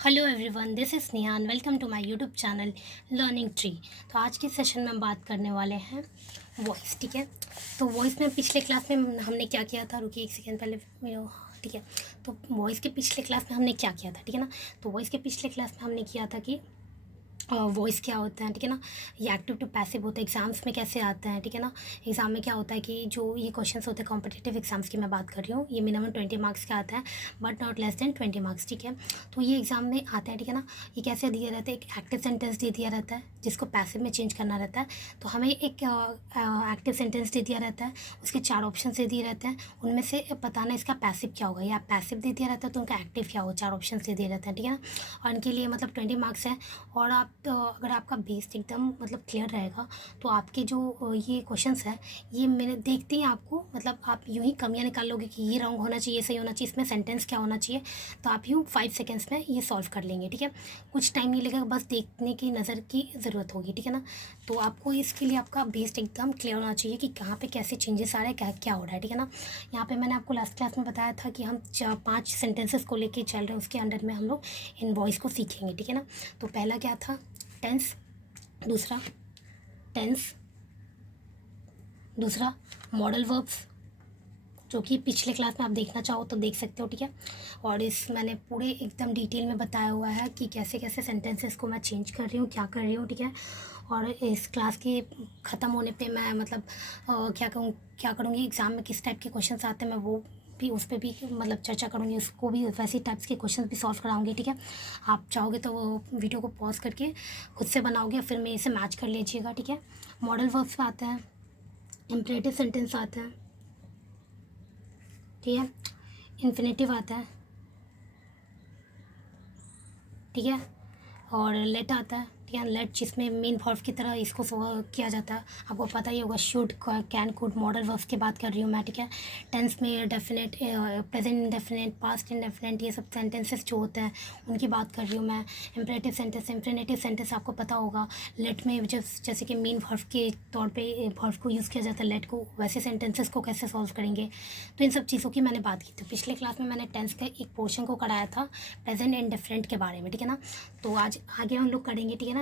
Hello everyone, this is Nihan. Welcome to my YouTube channel learning tree. तो आज के session में हम बात करने वाले हैं वॉइस। ठीक है, तो वॉइस में पिछले क्लास में हमने क्या किया था, रुकिए एक सेकेंड पहले मेरे। ठीक है, तो वॉइस के पिछले क्लास में हमने क्या किया था, ठीक है ना। तो वॉइस के पिछले क्लास में हमने किया था कि वॉइस क्या होता है, ठीक है ना। ये एक्टिव टू पैसिव होता है, एग्ज़ाम्स में कैसे आता है, ठीक है ना। एग्ज़ाम में क्या होता है कि जो ये क्वेश्चंस होते हैं कॉम्पिटिटिव एग्ज़ाम्स की मैं बात कर रही हूँ, ये मिनिमम 20 मार्क्स का आता है, but not less than 20 marks. ठीक है, तो ये एग्ज़ाम में आते हैं, ठीक है ना। ये कैसे दिया रहता है, एक एक्टिव सेंटेंस दे दिया रहता है जिसको पैसिव में चेंज करना रहता है। तो हमें एक एक्टिव सेंटेंस दे दिया रहता है, उसके 4 ऑप्शन दे दिए रहते हैं, उनमें से बताना इसका पैसिव क्या होगा, या पैसिव दे दिया रहता है तो उनका एक्टिव क्या होगा, 4 ऑप्शन दे दिए रहते हैं, ठीक है ना। और इनके लिए मतलब 20 मार्क्स है। और आप अगर आपका बेस एकदम मतलब क्लियर रहेगा तो आपके जो ये क्वेश्चंस है, ये मैंने देखते ही आपको मतलब आप यूँ ही कमियां निकाल लोगे कि ये रॉन्ग होना चाहिए, सही होना चाहिए, इसमें सेंटेंस क्या होना चाहिए। तो आप यूँ 5 सेकेंड्स में ये सॉल्व कर लेंगे, ठीक है। कुछ टाइम नहीं लगेगा, बस देखने की नज़र की ज़रूरत होगी, ठीक है ना। तो आपको इसके लिए आपका बेस एकदम क्लियर होना चाहिए कि कहाँ पे कैसे चेंजेस आ रहे हैं, क्या क्या हो रहा है, ठीक है ना। यहाँ पे मैंने आपको लास्ट क्लास में बताया था कि हम 5 सेंटेंसेस को लेके चल रहे हैं, उसके अंडर में हम लोग इन वॉइस को सीखेंगे, ठीक है ना। तो पहला क्या था, टेंस। दूसरा टेंस। दूसरा मॉडल वर्ब्स, जो कि पिछले क्लास में आप देखना चाहो तो देख सकते हो, ठीक है। और इस मैंने पूरे एकदम डिटेल में बताया हुआ है कि कैसे कैसे सेंटेंसेस को मैं चेंज कर रही हूँ, क्या कर रही हूँ, ठीक है। और इस क्लास के ख़त्म होने पे मैं मतलब क्या करूँगी, एग्ज़ाम में किस टाइप के क्वेश्चंस आते हैं मैं वो भी उस पर भी मतलब चर्चा करूँगी, उसको भी वैसे टाइप्स के क्वेश्चन भी सॉल्व कराऊंगी, ठीक है। आप चाहोगे तो वो वीडियो को पॉज करके खुद से बनाओगे, फिर मेरे से मैच कर लीजिएगा, ठीक है। मॉडल वर्ब्स में आते हैं, इम्परेटिव सेंटेंस आते हैं, ठीक है। इन्फिनेटिव आता है, ठीक है। और लेट आता है, ठीक है। लेट जिसमें मेन वर्ब की तरह इसको किया जाता है, आपको पता ही होगा। Should, can, could, modal verbs की बात कर रही हूँ मैं, ठीक है। टेंस में definite, present indefinite, past indefinite, ये सब सेंटेंसेस जो होते हैं उनकी बात कर रही हूँ मैं। इम्परेटिव सेंटेंस, इन्फिनेटिव सेंटेंस आपको पता होगा। लेट में जब जैसे कि मेन वर्ब के तौर पे वर्ब को यूज़ किया जाता है लेट को, वैसे सेंटेंसेस को कैसे सॉल्व करेंगे, तो इन सब चीज़ों की मैंने बात की थी पिछले क्लास में। मैंने टेंस के एक पोर्शन को कराया था प्रेजेंट इंडेफिनेट के बारे में, ठीक है ना। तो आज आगे हम लोग करेंगे, ठीक है ना।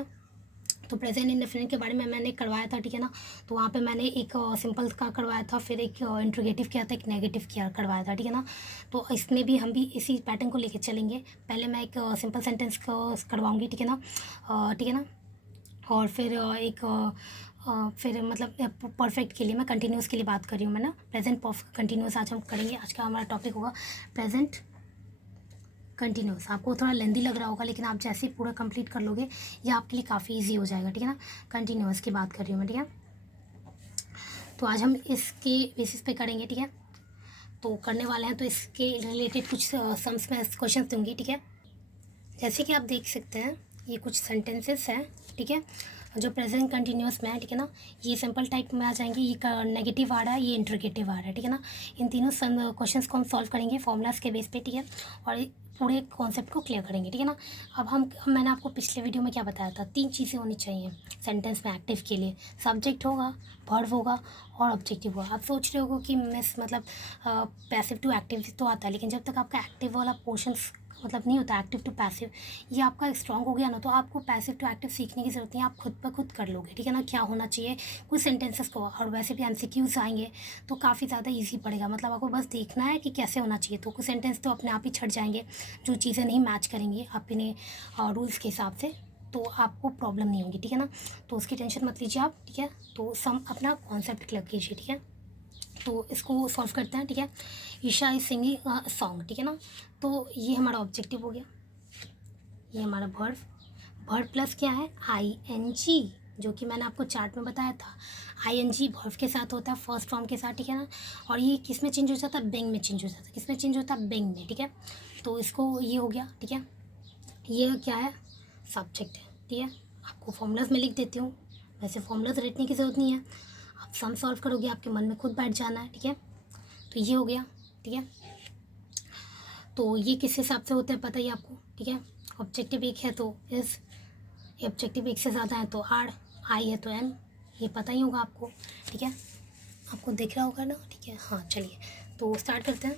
तो प्रेजेंट इंडेफिनिट के बारे में मैंने करवाया था, ठीक है ना। तो वहाँ पे मैंने एक सिंपल का करवाया था, फिर एक इंट्रोगेटिव किया था, एक नेगेटिव किया करवाया था, ठीक है ना। तो इसमें भी हम भी इसी पैटर्न को लेके चलेंगे। पहले मैं एक सिंपल सेंटेंस को करवाऊँगी, ठीक है ना, ठीक है ना। और फिर फिर मतलब परफेक्ट के लिए मैं कंटिन्यूस के लिए बात कर रही हूँ मैं ना। प्रेजेंट कंटिन्यूस आज हम करेंगे। आज का हमारा टॉपिक होगा प्रेजेंट कंटिन्यूस। आपको थोड़ा लेंदी लग रहा होगा, लेकिन आप जैसे ही पूरा कंप्लीट कर लोगे ये आपके लिए काफ़ी इजी हो जाएगा, ठीक है ना। कंटिन्यूस की बात कर रही हूँ मैं, ठीक है। तो आज हम इसके बेसिस पे करेंगे, ठीक है। तो करने वाले हैं, तो इसके रिलेटेड कुछ सम्स में क्वेश्चन दूंगी, ठीक है। जैसे कि आप देख सकते हैं ये कुछ सेंटेंसेस हैं, ठीक है, जो प्रेजेंट कंटिन्यूस में है, ठीक है ना। ये सिंपल टाइप में आ जाएंगे, ये नेगेटिव आ रहा है, ये इंट्रोगेटिव आ रहा है, ठीक है ना। इन तीनों क्वेश्चंस को हम सॉल्व करेंगे फॉर्मूलाज के बेस पे, ठीक है। और पूरे कॉन्सेप्ट को क्लियर करेंगे, ठीक है ना। अब मैंने आपको पिछले वीडियो में क्या बताया था, 3 चीज़ें होनी चाहिए सेंटेंस में एक्टिव के लिए। सब्जेक्ट होगा, वर्ब होगा और ऑब्जेक्टिव होगा। आप सोच रहे हो कि मिस मतलब पैसिव टू एक्टिव तो आता है, लेकिन जब तक आपका एक्टिव वाला पोर्शन मतलब नहीं होता, एक्टिव टू पैसिव, ये आपका स्ट्रांग हो गया ना, तो आपको पैसिव टू एक्टिव सीखने की ज़रूरत नहीं है, आप खुद ब खुद कर लोगे, ठीक है ना। क्या होना चाहिए कुछ सेंटेंसेस को, और वैसे भी एमसीक्यूज आएंगे तो काफ़ी ज़्यादा इजी पड़ेगा। मतलब आपको बस देखना है कि कैसे होना चाहिए, तो कुछ सेंटेंस तो अपने आप ही छट जाएंगे जो चीज़ें नहीं मैच करेंगी अपने रूल्स के हिसाब से, तो आपको प्रॉब्लम नहीं होगी, ठीक है ना। तो उसकी टेंशन मत लीजिए आप, ठीक है। तो सम अपना कॉन्सेप्ट क्लियर कीजिए, ठीक है। तो इसको सॉल्व करते हैं, ठीक है। ईशा इज सिंगिंग सॉन्ग, ठीक है ना। तो ये हमारा ऑब्जेक्टिव हो गया, ये हमारा वर्ब। वर्ब प्लस क्या है, आई एन जी, जो कि मैंने आपको चार्ट में बताया था। आई एन जी वर्ब के साथ होता है, फर्स्ट फॉर्म के साथ, ठीक है ना। और ये किस में चेंज हो जाता है, बेंग में चेंज हो जाता है। किस में चेंज होता है, बेंग में, ठीक है। तो इसको ये हो गया, ठीक है। ये क्या है, सब्जेक्ट है, ठीक है। आपको फॉर्मूलाज में लिख देती हूँ, वैसे फॉर्मूलाज रटने की ज़रूरत नहीं है, आप सम सॉल्व करोगे, आपके मन में खुद बैठ जाना है, ठीक है। तो ये हो गया, ठीक है। तो ये किस हिसाब से होते हैं पता ही आपको, ठीक है। ऑब्जेक्टिव एक है तो इस, ऑब्जेक्टिव एक से ज़्यादा है तो आर, आई है तो एन, ये पता ही होगा आपको, ठीक है। आपको दिख रहा होगा ना, ठीक है। हाँ चलिए, तो स्टार्ट करते हैं।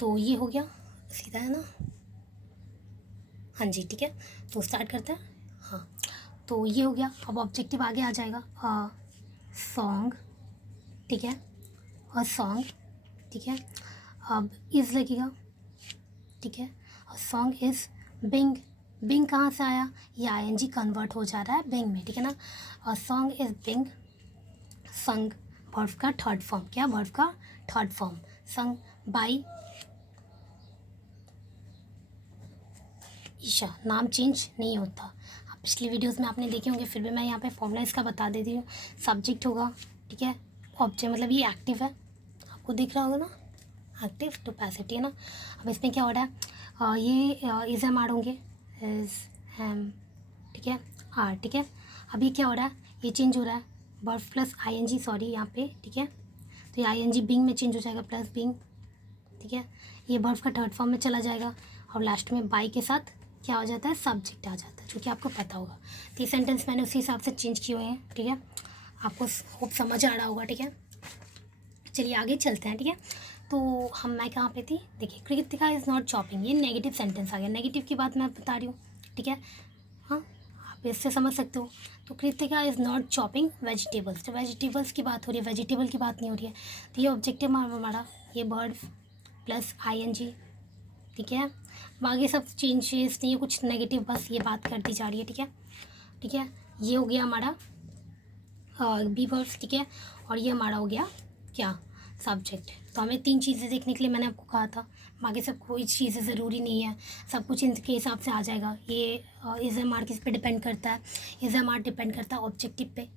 तो ये हो गया, सीधा है ना। हाँ जी, ठीक है। तो स्टार्ट करते हैं। हाँ, तो ये हो गया। अब ऑब्जेक्टिव आगे आ जाएगा, सॉन्ग, ठीक है, अ सॉन्ग, ठीक है। अब इज़ लगेगा, ठीक है। A song is being, being कहाँ से आया, ये आईएनजी कन्वर्ट हो जा रहा है बिंग में, ठीक है ना। A song is being sung, verb का थर्ड फॉर्म, क्या वर्ब का third form, sung by Isha. नाम चेंज नहीं होता। आप पिछली वीडियोस में आपने देखे होंगे, फिर भी मैं यहाँ पे फॉर्मूला इसका बता देती हूँ। सब्जेक्ट होगा, ठीक है, ऑब्जेक्ट मतलब ये एक्टिव है, आपको दिख रहा होगा ना, एक्टिव टू पैसिव, है ना। अब इसमें क्या हो रहा है, ये इज़ एम आर होंगे, इज़ एम, ठीक है, आर, ठीक है। अब ये क्या हो रहा है, ये चेंज हो रहा है, वर्ब प्लस आईएनजी, सॉरी यहाँ पे, ठीक है। तो ये आईएनजी बिंग में चेंज हो जाएगा, प्लस बिंग, ठीक है। ये वर्ब का थर्ड फॉर्म में चला जाएगा, और लास्ट में बाई के साथ क्या हो जाता है, सब्जेक्ट आ जाता है, जो कि आपको पता होगा। तो ये सेंटेंस मैंने उसी हिसाब से चेंज किए हुए हैं, ठीक है। आपको होप समझ आ रहा होगा, ठीक है। चलिए आगे चलते हैं, ठीक है। तो मैं कहाँ पे थी, देखिए, कृतिका इज़ नॉट शॉपिंग, ये नेगेटिव सेंटेंस आ गया, नेगेटिव की बात मैं बता रही हूँ, ठीक है। हाँ, आप इससे समझ सकते हो। तो Kritika is not chopping vegetables, तो वेजिटेबल्स की बात हो रही है, वेजिटेबल की बात नहीं हो रही है। तो ये ऑब्जेक्टिव हमारा, ये वर्ब प्लस आईएनजी, ठीक है। बाकी सब चेंजेस नहीं है, कुछ नेगेटिव बस ये बात कर दी जा रही है, ठीक है, ठीक है। ये हो गया हमारा बी वर्ब्स, ठीक है। और ये हमारा हो गया क्या, सब्जेक्ट। तो हमें 3 चीज़ें देखने के लिए मैंने आपको कहा था, बाकी सब कोई चीज़ें ज़रूरी नहीं है, सब कुछ इनके हिसाब से आ जाएगा। ये इज़ एम आर किस पे डिपेंड करता है, इज़ एम आर डिपेंड करता है ऑब्जेक्टिव पे,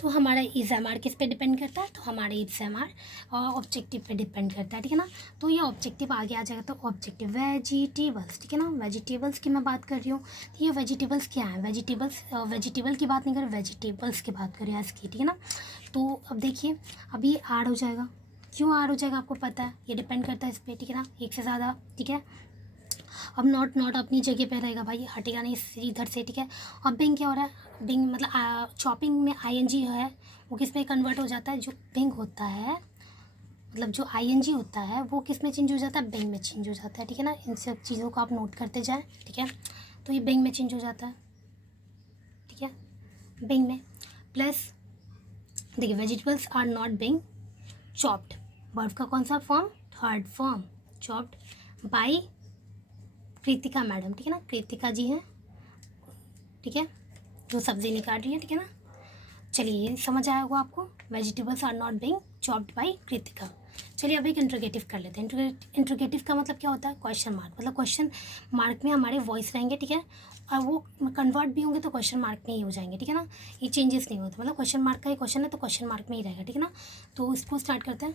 तो हमारा इज़ एम आर किस पे डिपेंड करता है, तो हमारे इज़ एम आर ऑब्जेक्टिव पे डिपेंड करता है, ठीक है ना। तो ये ऑब्जेक्टिव आगे आ जाएगा, तो ऑब्जेक्टिव वेजिटेबल्स, ठीक है ना, वेजिटेबल्स की मैं बात कर रही हूँ। तो ये वेजिटेबल्स क्या है, वेजिटेबल्स, वेजिटेबल की बात नहीं कर रहे, वेजिटेबल्स की बात कर रहे हैं इसकी, ठीक है ना। तो अब देखिए, अब ये आर हो जाएगा, क्यों आर हो जाएगा आपको पता है, ये डिपेंड करता है इस पर, ठीक है ना, एक से ज़्यादा, ठीक है। अब नॉट, नॉट अपनी जगह पे रहेगा भाई, हटेगा नहीं इधर से, ठीक है। अब बिंग क्या हो रहा है, बिंग मतलब चॉपिंग में आईएनजी है, वो किस में कन्वर्ट हो जाता है, जो बिंग होता है, मतलब जो आईएनजी होता है वो किस में चेंज हो जाता है, बिंग में चेंज हो जाता है, ठीक है ना। इन सब चीज़ों को आप नोट करते जाएँ, ठीक है। तो ये बिंग में चेंज हो जाता है, ठीक है, बिंग में। प्लस देखिए, vegetables are not being chopped, verb का कौन सा फॉर्म, third form, chopped by Kritika madam, ठीक है ना, कृतिका जी हैं, ठीक है, जो सब्ज़ी निकाल रही है, ठीक है ना। चलिए ये समझ आया होगा आपको, vegetables are not being chopped by Kritika. चलिए अब एक इंट्रोगेटिव कर लेते हैं। इंट्रोगेटिव का मतलब क्या होता है, क्वेश्चन मार्क, मतलब क्वेश्चन मार्क में हमारे वॉइस रहेंगे, ठीक है, और वो कन्वर्ट भी होंगे तो क्वेश्चन मार्क में ही हो जाएंगे, ठीक है ना। ये चेंजेस नहीं होते, मतलब क्वेश्चन मार्क का ही क्वेश्चन है तो क्वेश्चन मार्क में ही रहेगा, ठीक है ना। तो इसको स्टार्ट करते हैं।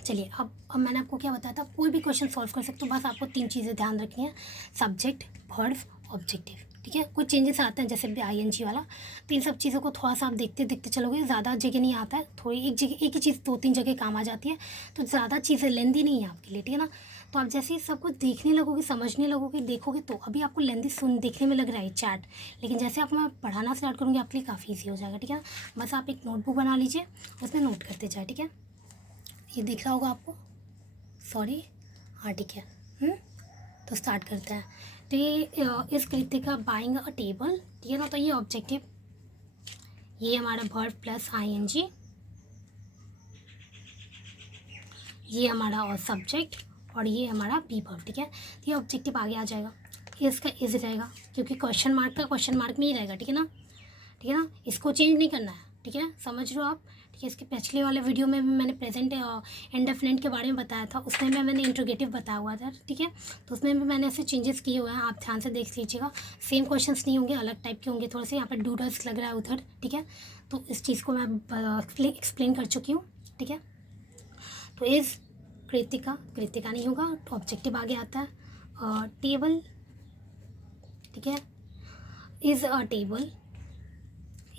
चलिए अब मैंने आपको क्या बताया था, कोई भी क्वेश्चन सॉल्व कर सकते हो, बस आपको 3 चीज़ें ध्यान रखनी है, सब्जेक्ट, वर्ब, ऑब्जेक्टिव, ठीक है। कुछ चेंजेस आते हैं जैसे आईएनजी वाला, तो इन सब चीज़ों को थोड़ा सा आप देखते देखते चलोगे, ज़्यादा जगह नहीं आता है, थोड़ी एक जगह, एक ही चीज़ 2-3 जगह काम आ जाती है, तो ज़्यादा चीज़ें लेंदी नहीं है आपके लिए, ठीक है ना। तो आप जैसे ही सब कुछ देखने लगोगे, समझने लगोगे, देखोगे, तो अभी आपको लेंदी देखने में लग रहा है चैट, लेकिन जैसे आप मैं पढ़ाना स्टार्ट करूँगी आपके लिए काफ़ी ईजी हो जाएगा, ठीक है। बस आप एक नोटबुक बना लीजिए, उसमें नोट करते जाए, ठीक है। ये दिख रहा होगा आपको, सॉरी, हाँ ठीक है। तो स्टार्ट करते हैं। तो ये इस कृतिका बाइंग अ टेबल, ठीक है ना। तो ये ऑब्जेक्टिव, ये हमारा वर्ब प्लस आईएनजी, ये हमारा और सब्जेक्ट, और ये हमारा बी वर्ब, ठीक है। तो ये ऑब्जेक्टिव आगे आ जाएगा, इसका इज रहेगा, क्योंकि क्वेश्चन मार्क का क्वेश्चन मार्क में ही रहेगा, ठीक है ना, ठीक है ना, इसको चेंज नहीं करना है, ठीक है, समझ लो आप, ठीक है। इसके पिछले वाले वीडियो में भी मैंने प्रेजेंट इंडेफिनिट के बारे में बताया था, उसमें भी मैंने इंट्रोगेटिव बताया हुआ था, ठीक है। तो उसमें भी मैंने ऐसे चेंजेस किए हुए हैं, आप ध्यान से देख लीजिएगा, सेम क्वेश्चंस नहीं होंगे, अलग टाइप के होंगे थोड़े से, यहाँ पर डूडल्स लग रहा है उधर, ठीक है। तो इस चीज़ को मैं एक्सप्लेन कर चुकी हूँ, ठीक है। तो इज़ कृतिका, कृतिका नहीं होगा, तो ऑब्जेक्टिव आगे आता है, टेबल, ठीक है, is a table,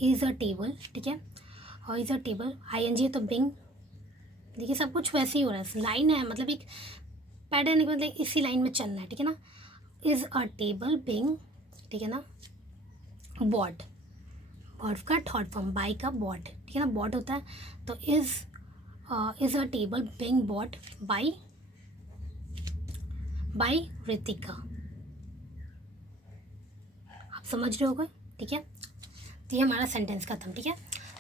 is a table, ठीक है, और इज़ अ टेबल आईएनजी है तो बिंग, देखिए सब कुछ वैसे ही हो रहा है, लाइन है, मतलब एक पैटर्न है, मतलब इसी लाइन में चलना है, ठीक है ना। इज़ अ टेबल बिंग, ठीक है ना, बॉट, वर्ब का थर्ड फॉर्म, बाई का बॉट, ठीक है ना, बॉट होता है, तो is a table being bought by Ritika, समझ रहे होगे, ठीक है। तो ये हमारा सेंटेंस खत्म, ठीक है।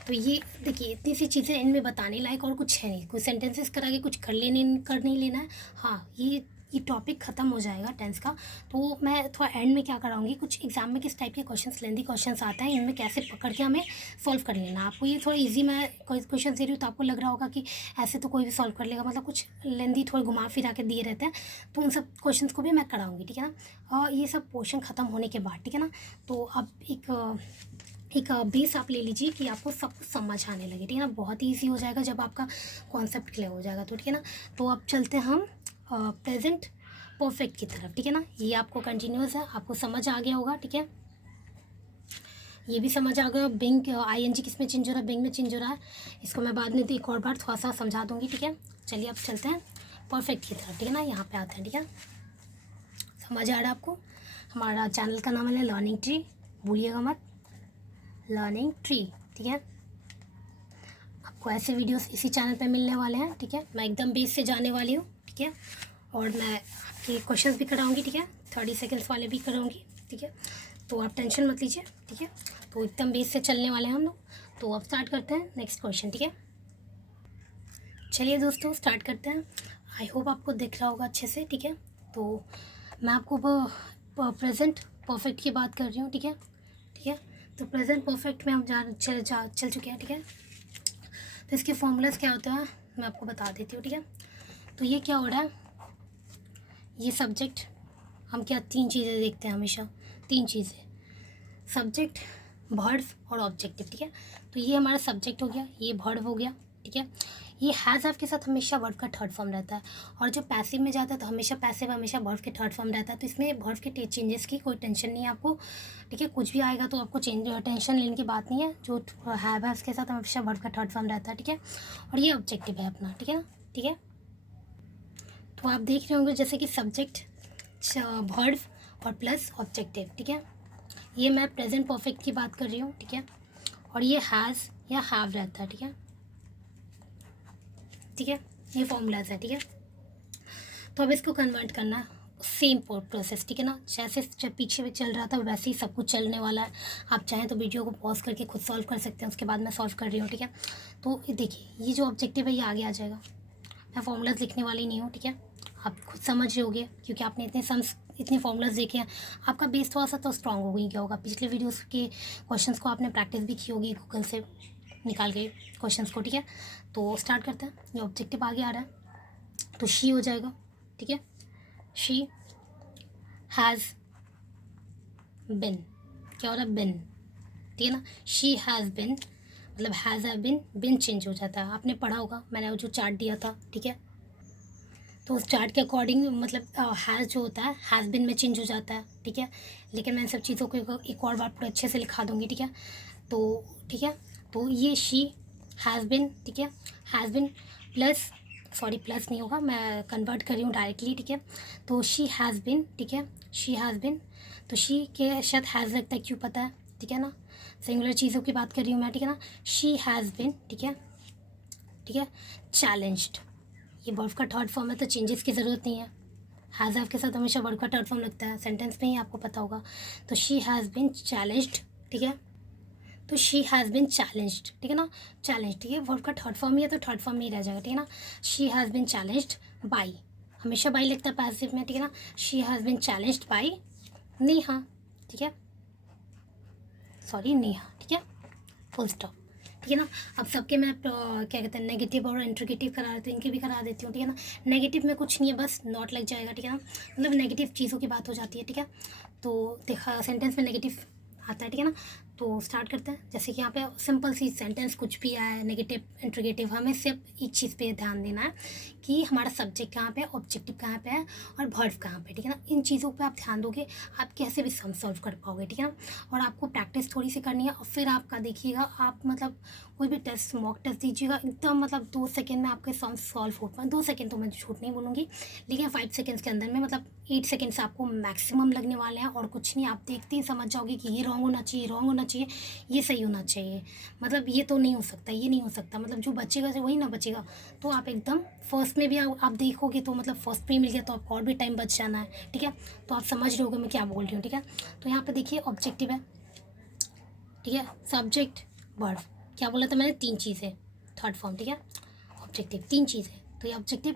तो ये देखिए इतनी सी चीज़ें इनमें बताने लायक और कुछ है नहीं, कोई सेंटेंसेस करा के कुछ कर नहीं लेना है। हाँ, ये टॉपिक ख़त्म हो जाएगा टेंस का। तो मैं थोड़ा एंड में क्या कराऊंगी, कुछ एग्जाम में किस टाइप के क्वेश्चंस, लेंदी क्वेश्चंस आते हैं, इनमें कैसे पकड़ के हमें सॉल्व कर लेना। आपको ये थोड़ा इजी मैं क्वेश्चन दे रही हूँ तो आपको लग रहा होगा कि ऐसे तो कोई भी सॉल्व कर लेगा, मतलब कुछ लेंदी थोड़े घुमा फिरा के दिए रहते हैं, तो उन सब क्वेश्चन को भी मैं कराऊँगी, ठीक है ना। और ये सब पोर्शन ख़त्म होने के बाद, ठीक है ना, तो अब एक बेस आप ले लीजिए कि आपको सब कुछ समझ आने लगे, ठीक है ना। बहुत ही ईजी हो जाएगा जब आपका कॉन्सेप्ट क्लियर हो जाएगा, तो ठीक है ना। तो अब चलते हैं हम प्रेजेंट परफेक्ट की तरफ, ठीक है ना। ये आपको कंटिन्यूस है, आपको समझ आ गया होगा, ठीक है। ये भी समझ आ गया, बिंग आईएनजी किस में चेंज हो रहा है, बिंग में चेंज हो रहा है। इसको मैं बाद में एक और बार थोड़ा सा समझा दूंगी, ठीक है। चलिए अब चलते हैं परफेक्ट की तरफ, ठीक है ना। यहाँ पे आते हैं, ठीक है। समझ आ रहा है आपको। हमारा चैनल का नाम है लर्निंग ट्री, भूलिएगा मत, लर्निंग ट्री, ठीक है। आपको ऐसे वीडियोस इसी चैनल पे मिलने वाले हैं, ठीक है। मैं एकदम बेस से जाने वाली हूँ, ठीक है। और मैं आपके क्वेश्चंस भी कराऊंगी, ठीक है, 30 सेकेंड्स वाले भी कराऊंगी, ठीक है। तो आप टेंशन मत लीजिए, ठीक है। तो एकदम बेस से चलने वाले हैं हम लोग। तो अब स्टार्ट करते हैं नेक्स्ट क्वेश्चन, ठीक है। चलिए दोस्तों स्टार्ट करते हैं। आई होप आपको दिख रहा होगा अच्छे से, ठीक है। तो मैं आपको प्रेजेंट परफेक्ट की बात कर रही हूँ, ठीक है, ठीक है। तो प्रेजेंट परफेक्ट में हम चल चुके हैं, ठीक है। तो इसके फॉर्मूलाज क्या होता है मैं आपको बता देती हूँ, ठीक है। तो ये क्या हो रहा है, ये सब्जेक्ट, हम क्या 3 चीज़ें देखते हैं हमेशा, 3 चीज़ें, सब्जेक्ट, वर्ब और ऑब्जेक्टिव, ठीक है। तो ये हमारा सब्जेक्ट हो गया, ये वर्ब हो गया, ठीक है। ये हैज़ हैव के साथ हमेशा वर्ब का थर्ड फॉर्म रहता है, और जो पैसिव में जाता है तो हमेशा पैसिव हमेशा वर्ब के थर्ड फॉर्म रहता है। तो इसमें वर्ब के चेंजेस की कोई टेंशन नहीं है आपको, ठीक है। कुछ भी आएगा तो आपको टेंशन लेने की बात नहीं है। जो हैव के साथ हमेशा वर्ब का थर्ड फॉर्म रहता है, ठीक है। और ये ऑब्जेक्टिव है अपना, ठीक है ना, ठीक है। तो आप देख रहे होंगे जैसे कि सब्जेक्ट, वर्ब और प्लस ऑब्जेक्टिव, ठीक है। ये मैं प्रेजेंट परफेक्ट की बात कर रही हूँ, ठीक है। और ये हैज़ या हैव रहता है, ठीक है, ठीक है। ये फॉर्मूलाज है, ठीक है। तो अब इसको कन्वर्ट करना सेम प्रोसेस, ठीक है ना। जैसे जब पीछे में चल रहा था वैसे ही सब कुछ चलने वाला है। आप चाहें तो वीडियो को पॉज करके खुद सॉल्व कर सकते हैं, उसके बाद मैं सॉल्व कर रही हूँ, ठीक है। तो देखिए ये जो ऑब्जेक्टिव है ये आगे आ जाएगा, मैं फॉर्मूलाज लिखने वाली नहीं हूँ, ठीक है। आप खुद समझ रहे होगे क्योंकि आपने इतने फॉर्मूलाज देखे हैं, आपका बेस थोड़ा सा तो स्ट्रॉन्ग हो गई क्या होगा। पिछले वीडियोस के क्वेश्चंस को आपने प्रैक्टिस भी की होगी गूगल से निकाल के क्वेश्चंस को, ठीक है। तो स्टार्ट करते हैं। ये ऑब्जेक्टिव आगे आ रहा है तो शी हो जाएगा, ठीक है। शी हैज़ बिन, क्या हो रहा है, बिन, ठीक है ना। शी हैज़ बिन मतलब हैज़ हैव बिन चेंज हो जाता है, आपने पढ़ा होगा, मैंने वो जो चार्ट दिया था, ठीक है। तो उस चार्ट के अकॉर्डिंग मतलब हैज़ जो होता है हैज़ बिन में चेंज हो जाता है, ठीक है। लेकिन मैं इन सब चीज़ों को एक और बार पूरा अच्छे से लिखा दूँगी, ठीक है। तो ठीक है, तो ये शी हैज़ बिन, ठीक है, has been plus, sorry plus नहीं होगा, मैं कन्वर्ट कर रही हूँ डायरेक्टली, ठीक है। तो शी हैज़ बिन, ठीक है, शी हैज़ बिन, तो शी के साथ हैज़ लगता है, क्यों पता है, ठीक है ना। सिंगुलर चीज़ों की बात कर रही हूँ मैं, ठीक है ना। शी हैज़ बिन, ठीक है, ठीक है, चैलेंज्ड, ये वर्ब का थर्ड फॉर्म है तो चेंजेस की ज़रूरत नहीं है। हैज़ हैव के साथ हमेशा वर्ब का थर्ड फॉर्म लगता है सेंटेंस में ही, आपको पता होगा। तो शी हैज़ बिन चैलेंज्ड, ठीक है, तो शी हैज़ बिन चैलेंज्ड, ठीक है ना, चैलेंज, ठीक है, वर्ब का थर्ड फॉर्म ही है तो थर्ड फॉर्म में ही रह जाएगा, ठीक है ना। She has been challenged by, हमेशा बाई लगता है पैसिव में, ठीक है ना। She has been challenged by Neha, ठीक है, सॉरी नेहा, ठीक है, फुल स्टॉप, ठीक है ना। अब सबके मैं क्या कहते हैं नेगेटिव और इंट्रोगेटिव करा रही हूँ, इनके भी करा देती हूँ, ठीक है ना। नेगेटिव में कुछ नहीं है, बस नॉट लग जाएगा, ठीक है ना, मतलब नेगेटिव चीज़ों की बात हो जाती है, ठीक है। तो देखा सेंटेंस में नेगेटिव आता है, ठीक है ना। तो स्टार्ट करते हैं। जैसे कि यहाँ पे सिंपल सी सेंटेंस कुछ भी आया है, नेगेटिव इंट्रोगेटिव, हमें सिर्फ एक चीज़ पे ध्यान देना है कि हमारा सब्जेक्ट कहाँ पे है, ऑब्जेक्टिव कहाँ पे है और वर्ब कहाँ पे, ठीक है ना। इन चीज़ों पे आप ध्यान दोगे आप कैसे भी सम सॉल्व कर पाओगे, ठीक है ना। और आपको प्रैक्टिस थोड़ी सी करनी है और फिर आपका देखिएगा आप मतलब कोई भी टेस्ट मॉक टेस्ट दीजिएगा एकदम मतलब 2 सेकेंड में आपके सम सॉल्व हो पाए। 2 सेकेंड तो मैं झूठ नहीं बोलूँगी, लेकिन 5 सेकेंड्स के अंदर में मतलब 8 सेकेंड्स आपको मैक्सिमम लगने वाले हैं और कुछ नहीं, आप देखते ही समझ जाओगे कि ये रॉन्ग होना चाहिए, रॉन्ग होना चाहिए, ये सही होना चाहिए, मतलब ये तो नहीं हो सकता, ये नहीं हो सकता, मतलब जो बचेगा जो वही ना बचेगा। तो आप एकदम फर्स्ट में भी आप देखोगे तो मतलब फर्स्ट में ही मिल गया तो आपको और भी टाइम बच जाना है, ठीक है। तो आप समझ रहे होगे मैं क्या बोल रही हूँ, ठीक है। तो यहाँ पर देखिए ऑब्जेक्टिव है, ठीक है, सब्जेक्ट वर्ब, क्या बोला था मैंने, 3 चीज़ें, थर्ड फॉर्म, ठीक है। ऑब्जेक्टिव 3 चीज़ें, तो ये ऑब्जेक्टिव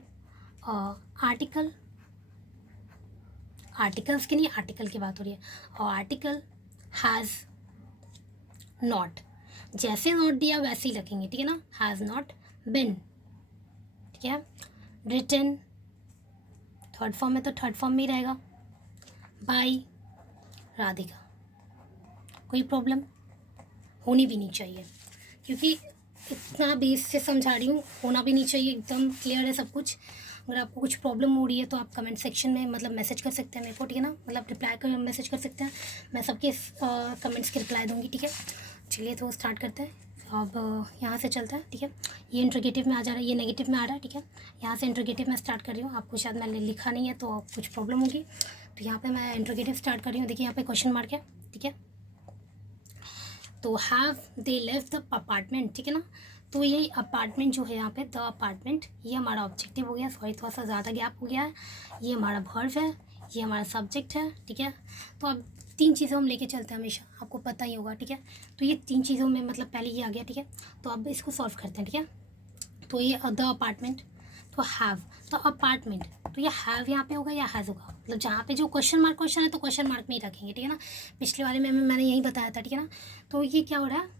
आर्टिकल, आर्टिकल्स के लिए आर्टिकल की बात हो रही है, और आर्टिकल हैज़ नॉट, जैसे नॉट दिया वैसे ही रखेंगे, ठीक है ना, हैज़ नॉट बिन, ठीक है। रिटन थर्ड फॉर्म में तो थर्ड फॉर्म में ही रहेगा, बाय राधिका, कोई प्रॉब्लम होनी भी नहीं चाहिए, क्योंकि इतना बेस से समझा रही हूँ, होना भी नहीं चाहिए, एकदम क्लियर है सब कुछ। अगर आपको कुछ प्रॉब्लम हो रही है तो आप कमेंट सेक्शन में मतलब मैसेज कर सकते हैं मेरे को, ठीक है ना, मतलब रिप्लाई कर मैसेज कर सकते हैं, मैं सबके कमेंट्स की रिप्लाई दूंगी, ठीक है। चलिए तो स्टार्ट करते हैं, अब यहाँ से चलता है, ठीक है। ये इंट्रोगेटिव में आ जा रहा है, ये नेगेटिव में आ रहा है, ठीक है। यहाँ से इंट्रोगेटिव में स्टार्ट कर रही हूँ, आपको शायद मैंने लिखा नहीं है तो कुछ प्रॉब्लम होगी, तो यहाँ पर मैं इंट्रोगेटिव स्टार्ट कर रही हूँ। देखिए यहाँ पर क्वेश्चन मार्क है, ठीक है। तो have they left the apartment, ठीक है ना, तो ये अपार्टमेंट जो है यहाँ पे द अपार्टमेंट, ये हमारा ऑब्जेक्टिव हो गया, सॉरी थोड़ा सा ज़्यादा गैप हो गया है, ये हमारा वर्ब है, ये हमारा सब्जेक्ट है, ठीक है। तो अब 3 चीज़ें हम लेके चलते हैं हमेशा, आपको पता ही होगा, ठीक है। तो ये 3 चीज़ों में मतलब पहले ये आ गया, ठीक है। तो अब इसको सॉल्व करते हैं, ठीक है। तो ये द अपार्टमेंट, तो हैव, तो अपार्टमेंट, तो ये हैव यहाँ पे होगा या हैज़ होगा, मतलब जहाँ पे जो क्वेश्चन है तो क्वेश्चन मार्क में ही रखेंगे, ठीक है ना। पिछले वाले में मैंने यही बताया था, ठीक है ना। तो ये क्या हो रहा है,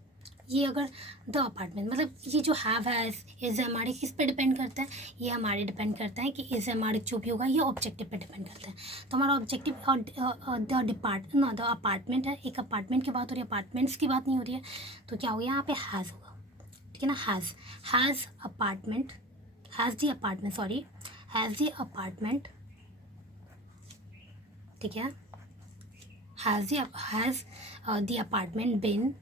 ये अगर द अपार्टमेंट, मतलब ये जो हैव हैज़ इज़ हमारे किस पे डिपेंड करता है, ये हमारे डिपेंड करता है कि इज़ हमारे जो भी होगा ये ऑब्जेक्टिव पे डिपेंड करता है। तो हमारा ऑब्जेक्टिव और द अपार्टमेंट है, एक अपार्टमेंट की बात हो रही है, अपार्टमेंट्स की बात नहीं हो रही है। तो क्या होगा यहाँ पे हैज़ होगा, ठीक है ना, has apartment, has the apartment, sorry has the apartment, ठीक है, has the apartment bin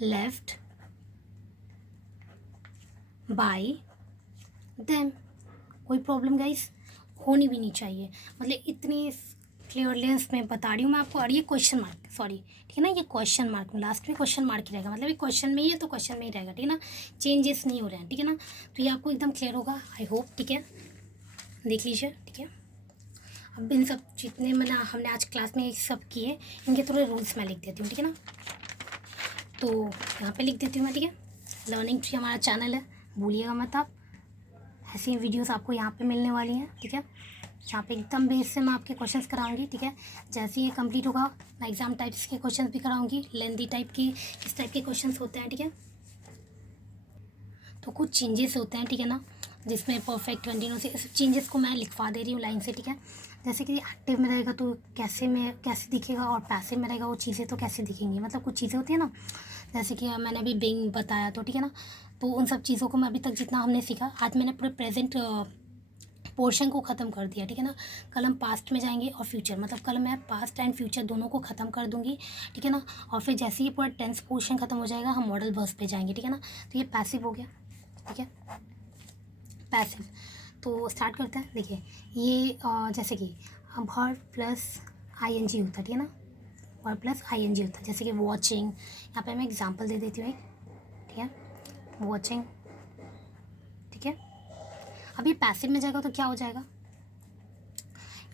left by them, कोई प्रॉब्लम गाइस होनी भी नहीं चाहिए, मतलब इतनी क्लियरलेंस में बता रही हूँ मैं आपको। और ये क्वेश्चन मार्क, सॉरी, ठीक है ना, ये क्वेश्चन मार्क में लास्ट में क्वेश्चन मार्क ही रहेगा, मतलब ये क्वेश्चन में ही है तो क्वेश्चन में ही रहेगा, ठीक है ना, चेंजेस नहीं हो रहे हैं, ठीक है ना। तो ये आपको एकदम क्लियर होगा आई होप, ठीक है, देख लीजिए, ठीक है। अब इन सब जितने मैंने हमने आज क्लास में सब किए, इनके थोड़े रूल्स मैं लिख देती हूँ, ठीक है ना। तो यहाँ पे लिख देती हूँ मैं, ठीक है। लर्निंग ट्री हमारा चैनल है, भूलिएगा मत आप, ऐसी वीडियोस आपको यहाँ पे मिलने वाली हैं, ठीक है, जहाँ पे एकदम बेस से मैं आपके क्वेश्चंस कराऊंगी, ठीक है। जैसे ये कंप्लीट होगा मैं एग्जाम टाइप्स के क्वेश्चंस भी कराऊंगी, लेंदी टाइप की, किस टाइप के क्वेश्चंस होते हैं, ठीक है। तो कुछ चेंजेस होते हैं, ठीक है ना, जिसमें परफेक्ट कंटिन्यूस, इस चेंजेस को मैं लिखवा दे रही हूँ लाइन से, ठीक है। जैसे कि एक्टिव में रहेगा तो कैसे दिखेगा, और पैसिव में रहेगा वो चीज़ें तो कैसे दिखेंगी, मतलब कुछ चीज़ें होती है ना, जैसे कि मैंने अभी बिंग बताया तो, ठीक है ना। तो उन सब चीज़ों को मैं अभी तक जितना हमने सीखा, आज मैंने पूरे प्रेजेंट पोर्शन को ख़त्म कर दिया, ठीक है ना। कल हम पास्ट में जाएंगे और फ्यूचर, मतलब कल मैं पास्ट एंड फ्यूचर दोनों को ख़त्म कर दूंगी, ठीक है ना। और फिर जैसे ही पूरा टेंस पोर्शन ख़त्म हो जाएगा हम मॉडल वर्ब्स पे जाएंगे, ठीक है ना। तो ये पैसिव हो गया, ठीक है, पैसिव। तो स्टार्ट करते हैं, देखिए ये जैसे कि वर्ब प्लस आईएनजी होता है, ठीक है ना, वर्ब प्लस आईएनजी होता है, जैसे कि वॉचिंग, यहाँ पे मैं एग्जांपल दे देती हूँ एक, ठीक है, वॉचिंग, ठीक है। अब ये पैसिव में जाएगा तो क्या हो जाएगा,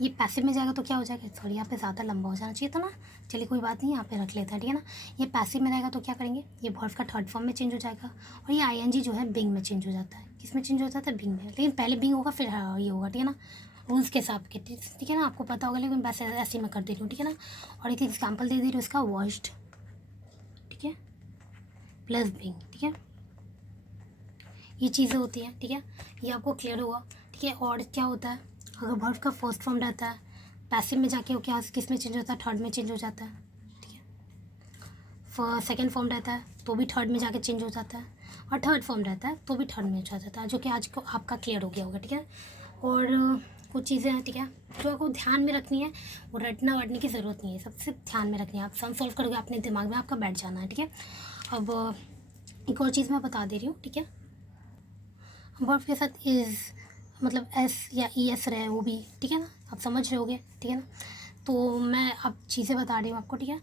ये पैसिव में जाएगा तो क्या हो जाएगा, सॉरी यहाँ पे ज़्यादा लंबा हो जाना चाहिए था ना, चलिए कोई बात नहीं, यहाँ पे रख लेते हैं, ठीक है ना। ये पैसिव में रहेगा तो क्या करेंगे, ये वर्ब का थर्ड फॉर्म में चेंज हो जाएगा, और ये आईएनजी जो है बिंग में चेंज हो जाता है, किस में चेंज हो जाता है, बिंग में, लेकिन पहले बिंग होगा फिर ये होगा, ठीक है ना, रूल्स के हिसाब के, ठीक है ना, आपको पता होगा, लेकिन वैसे ऐसे मैं कर दे रही हूँ, ठीक है ना। और एक एग्जाम्पल दे रही हूँ इसका, वॉश्ड, ठीक है, प्लस बिंग, ठीक है, ये चीज़ें होती हैं, ठीक है, ये आपको क्लियर होगा, ठीक है। और क्या होता है, अगर वर्ब का फर्स्ट फॉर्म रहता है, पैसिव में जाके वो क्या किस में चेंज होता है, थर्ड में चेंज हो जाता है, ठीक है। सेकेंड फॉर्म रहता है तो भी थर्ड में जाके चेंज हो जाता है, और थर्ड फॉर्म रहता है तो भी थर्ड में हो जाता है, जो कि आज को आपका क्लियर हो गया होगा, ठीक है। और कुछ चीज़ें हैं, ठीक है, जो आपको ध्यान में रखनी है, वो रटना वटने की ज़रूरत नहीं है, सबसे ध्यान में रखनी है, आप सम सॉल्व करोगे अपने दिमाग में आपका बैठ जाना है, ठीक है। अब एक और चीज़ मैं बता दे रही हूँ, ठीक है, वर्ब के साथ इज़ मतलब एस या ई एस रहे वो भी, ठीक है ना, आप समझ रहे होगे, ठीक है ना। तो मैं अब चीज़ें बता रही हूँ आपको, ठीक है।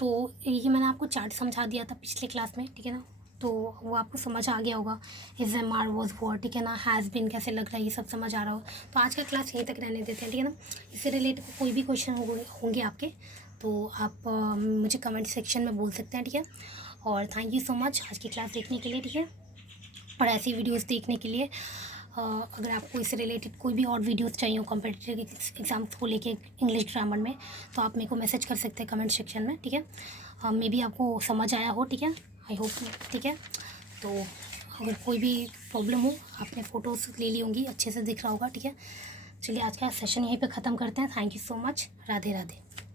तो ये मैंने आपको चार्ट समझा दिया था पिछले क्लास में, ठीक है ना, तो वो आपको समझ आ गया होगा। Is am are was were, ठीक है ना, हैज़ बिन कैसे लग रहा है, ये सब समझ आ रहा हो। तो आज का क्लास यहीं तक रहने देते हैं, ठीक है ना। इससे रिलेटेड कोई भी क्वेश्चन होंगे आपके, तो आप मुझे कमेंट सेक्शन में बोल सकते हैं, ठीक है। और थैंक यू सो मच आज की क्लास देखने के लिए, ठीक है। और ऐसी वीडियोस देखने के लिए अगर आपको इससे रिलेटेड कोई भी और वीडियोस चाहिए हो कॉम्पिटिटिव एग्ज़ाम्स को लेके इंग्लिश ग्रामर में, तो आप मेरे को मैसेज कर सकते हैं कमेंट सेक्शन में, ठीक है। मे बी आपको समझ आया हो, ठीक है, आई होप, ठीक है। तो अगर कोई भी प्रॉब्लम हो, आपने फ़ोटोज़ ले ली होंगी, अच्छे से दिख रहा होगा, ठीक है। चलिए आज का सेशन यहीं पे ख़त्म करते हैं। Thank you so much. Radhe Radhe.